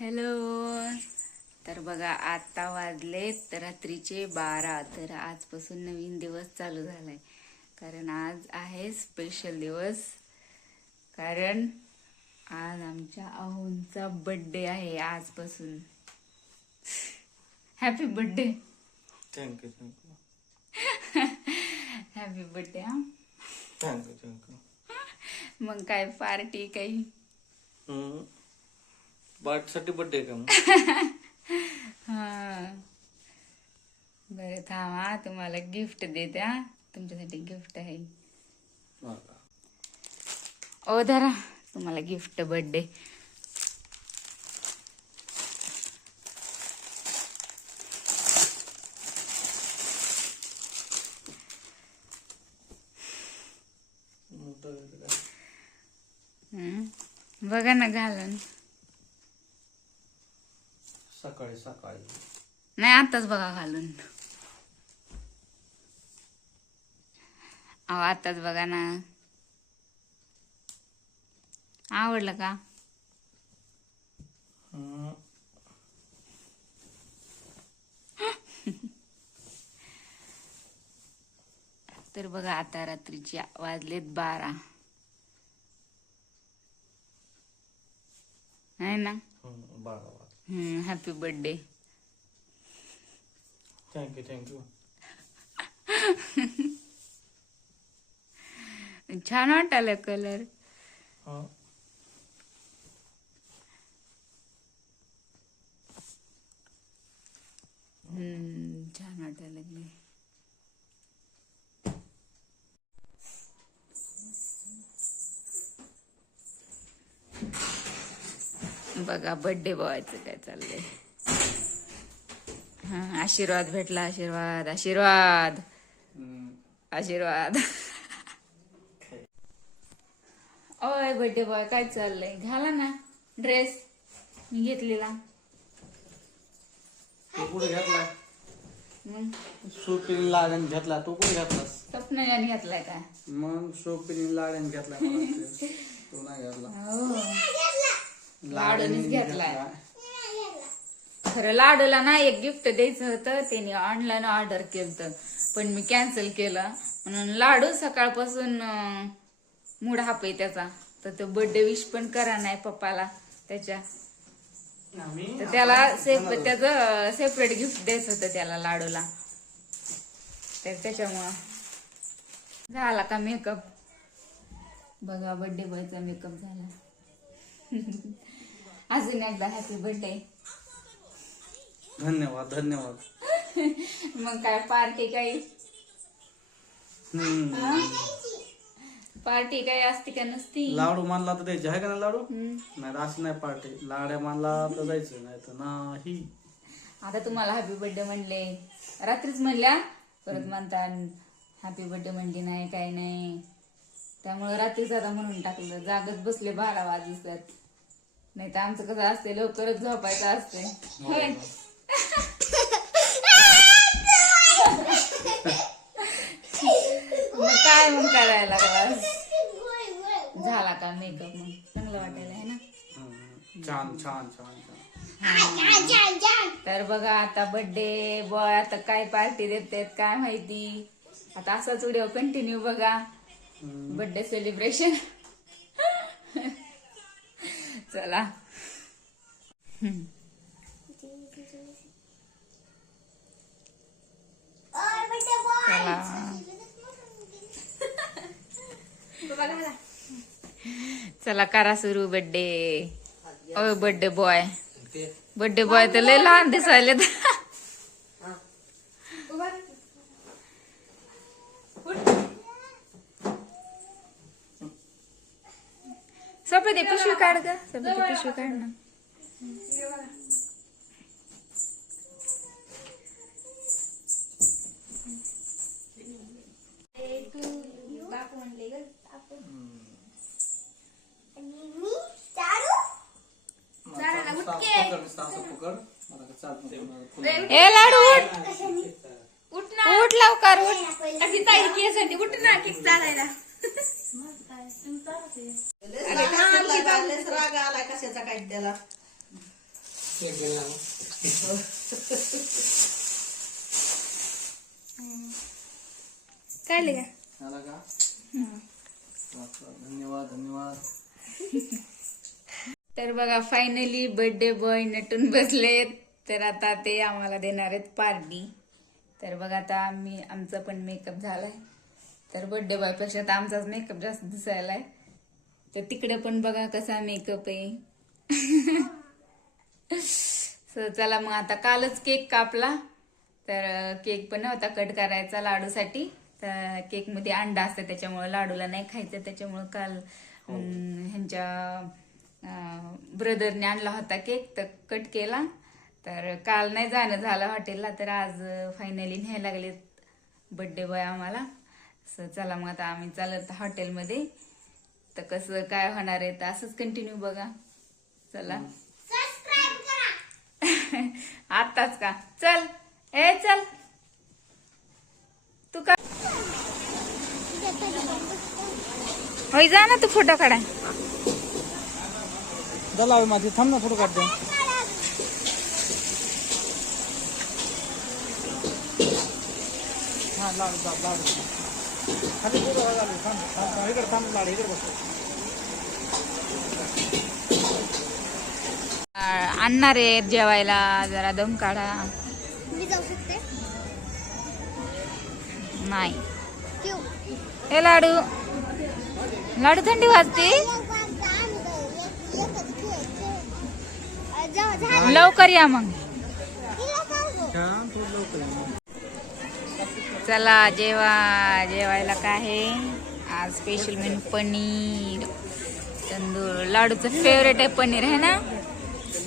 Hello. तर बघा आता वाजलेत रात्रीचे 12. तर आजपासून नवीन दिवस चालू झालाय, कारण आज आहे स्पेशल दिवस. कारण आज आमच्या अहोंचा बर्थडे आहे आजपासून. Happy birthday. Thank you happy birthday. हा थँक्यू. मग काय पार्टी काही? साठी बर्थडे का मग? हा बरं थांबा, तुम्हाला गिफ्ट देते. हा तुमच्यासाठी गिफ्ट आहे. ओ धरा, तुम्हाला गिफ्ट बर्थडे. बघा ना घालून. सकाळी सकाळी नाही, आताच बघा घालून. अहो आताच बघा ना. आवडलं का? तर बघा आता रात्रीची वाजलेत 12 आहे ना. 12. Happy birthday. थँक्यू. छान वाटायला कलर. छान वाटायला लागले. बघा बर्थडे बॉयचं काय चाललंय. आशीर्वाद भेटला. आशीर्वाद आशीर्वाद आशीर्वाद. ओय बर्थडे बॉय, काय चाललंय? घाला ना ड्रेस मी घेतलेला. तू कुठे घेतलाय? मग शोपीन लाड्यान घेतला. तू कुठे घेतलास? स्वप्नाने घेतलाय का? मग शोपीन लाड्यान घेतलाय. तू नाही घेतला. हो, लाडूनीच घेतलाय. खरं लाडूला ना एक गिफ्ट द्यायचं होतं, त्याने ऑनलाईन ऑर्डर केलं, पण मी कॅन्सल केलं. म्हणून लाडू सकाळपासून मूड हाप आहे त्याचा. तर तो बर्थडे विश पण करा नाही पप्पाला त्याच्या. तर त्याला त्याचं सेपरेट गिफ्ट द्यायचं होतं त्याला, लाडूला. तर त्याच्यामुळं झाला का मेकअप? बघा बर्थडे बॉयचा मेकअप झाला. अजून एकदा हॅपी बर्थडे. धन्यवाद. मग काय पार्टी काही? पार्टी काही असते का नसती? लाडू मानला तर द्यायचे आहे का ना लाडू? नाही असं नाही पार्टी. लाड्या मानला तर जायचं, नाही तर नाही. आता तुम्हाला हॅपी बर्थडे म्हणले, रात्रीच म्हणल्या, परत म्हणतात हॅपी बर्थडे म्हणली नाही, काही नाही. त्यामुळे रात्रीच आता म्हणून टाकलं. जागत बसले 12 वाजतात. नाही तर आमचं कसं असते, लवकरच झोपायचं असते. होय. मग काय मग करायला लागला? झाला का मेकअप? मग चांगलं वाटायला आहे ना. छान. तर बघा आता बर्थडे बॉय आता काय पार्टी देतात काय माहिती. आता असाच व्हिडिओ कंटिन्यू बघा. Birthday celebration. चला. चला करा सुरू बर्थडे. ओ बर्थडे बॉय. बर्थडे बॉय तर लय लहान दिसायले. सोपे ते पिशवी काढ ग. सोपे ते पिशवी काढ ना. ए लाडू उठ लवकर उठ. उठ ना की चालायला. राग आलाय कशाचा काय त्याला. काढले का? आला का? धन्यवाद धन्यवाद. तर बघा फायनली बर्थडे बॉय नटून बसलेत. तर आता ते आम्हाला देणार आहेत पार्टी. तर बघा आता आमचा पण मेकअप झालाय. तर बर्थडे बॉय पेक्षा तर आमचाच मेकअप जास्त दिसायलाय. तर तिकडे पण बघा कसा मेकअप आहे. सो चला मग आता कालच केक कापला. तर केक पण नव्हता कट करायचा लाडूसाठी. तर केक मध्ये अंडा असतं त्याच्यामुळे लाडूला नाही खायचं. त्याच्यामुळे काल ह्यांच्या ब्रदरने आणला होता केक तर कट केला. तर काल नाही जाणं झालं हॉटेलला. तर आज फायनली न्यायला लागले बर्थडे बॉय आम्हाला. सो चला मग आता आम्ही चालत हॉटेलमध्ये. तर कसं काय होणार आहे तर असंच कंटिन्यू बघा. चला आताच का? चल ए चल तू का होय जा ना तू फोटो काढा. चला माझी थांब ना फोटो काढते. हा लाडू खाली फोटो झाले. थांब इकडे थांब लाडू इकडे बसतो. आणणार आहे जेवायला. जरा दम काढा. मी जाऊ शकते? नाही क्यों? हे लाडू थंडी वाजते. लवकर या मग. चला जेवायला काय आहे आज स्पेशल मेनू पनीर तंदूर. लाडूचं फेवरेट आहे पनीर है ना.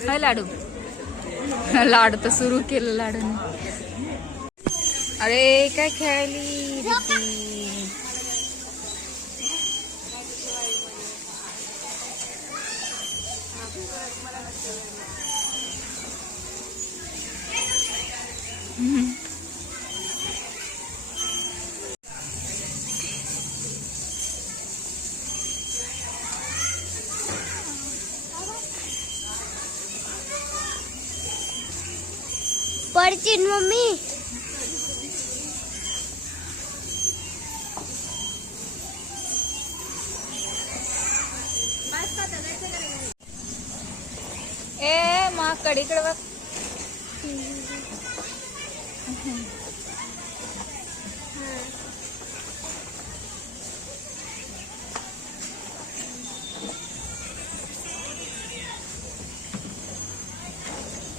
होय लाडू. लाडू तर सुरू केलं लाडूने. अरे काय खेळली दीदी. पडचिन मम्मी. ए माकड इकडे बघ.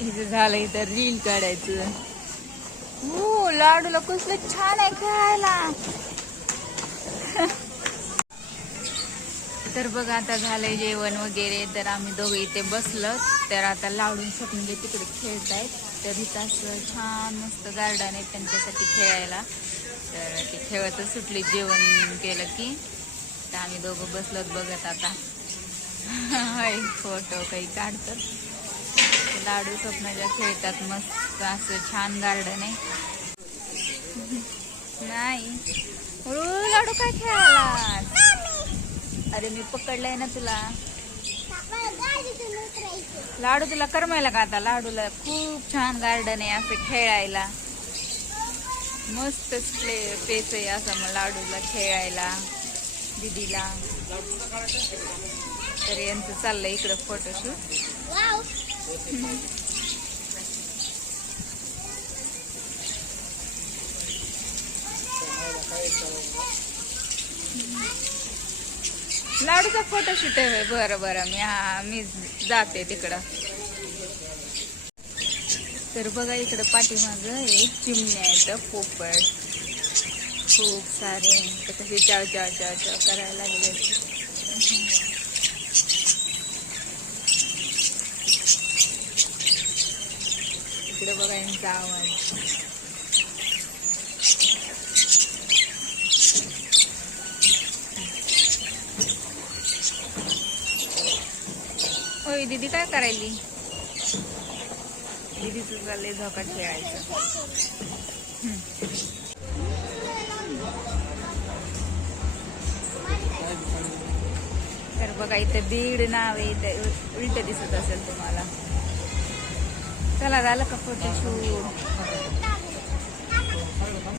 इथं झालं इथं रील काढायचं. हो लाडूला कसलं छान आहे खेळायला. तर बघा आता झालंय जेवण वगैरे. तर आम्ही दोघं इथे बसलो. तर आता लाडून स्वप्न तिकडे खेळतायत. तर इथं असं छान मस्त गार्डन आहे त्यांच्यासाठी खेळायला. तर ते खेळतच सुटले जेवण केलं की. तर आम्ही दोघं बसलोत बघत आता. फोटो काही काढतात. लाडू स्वप्नाच्या खेळतात मस्त असं छान गार्डन आहे. नाही लाडू काय खेळायला. अरे मी पकडलंय ना तुला. लाडू तुला करमायला का आता. लाडूला खूप छान गार्डन आहे असं खेळायला. मस्त स्पेस आहे असं मग लाडूला खेळायला दीदीला. तर यांचं चाललंय इकडं फोटोशूट. लाडूचा फोटोशूट आहे. बरं मी जाते तिकडं. तर बघा इकडं पाठीमाग एक चिमण्या आहेत पोपट खूप सारे. तर कसे चाव चाव चाव चाव करायला लागले. इकडे बघा यांचा आवाज. होय दीदी काय करायली. दीदीचं चाललंय झोका खेळायचं. तर बघा इथं बीड नाव आहे. इथं उलट दिसत असेल तुम्हाला. चला झालं का फोटोशूट.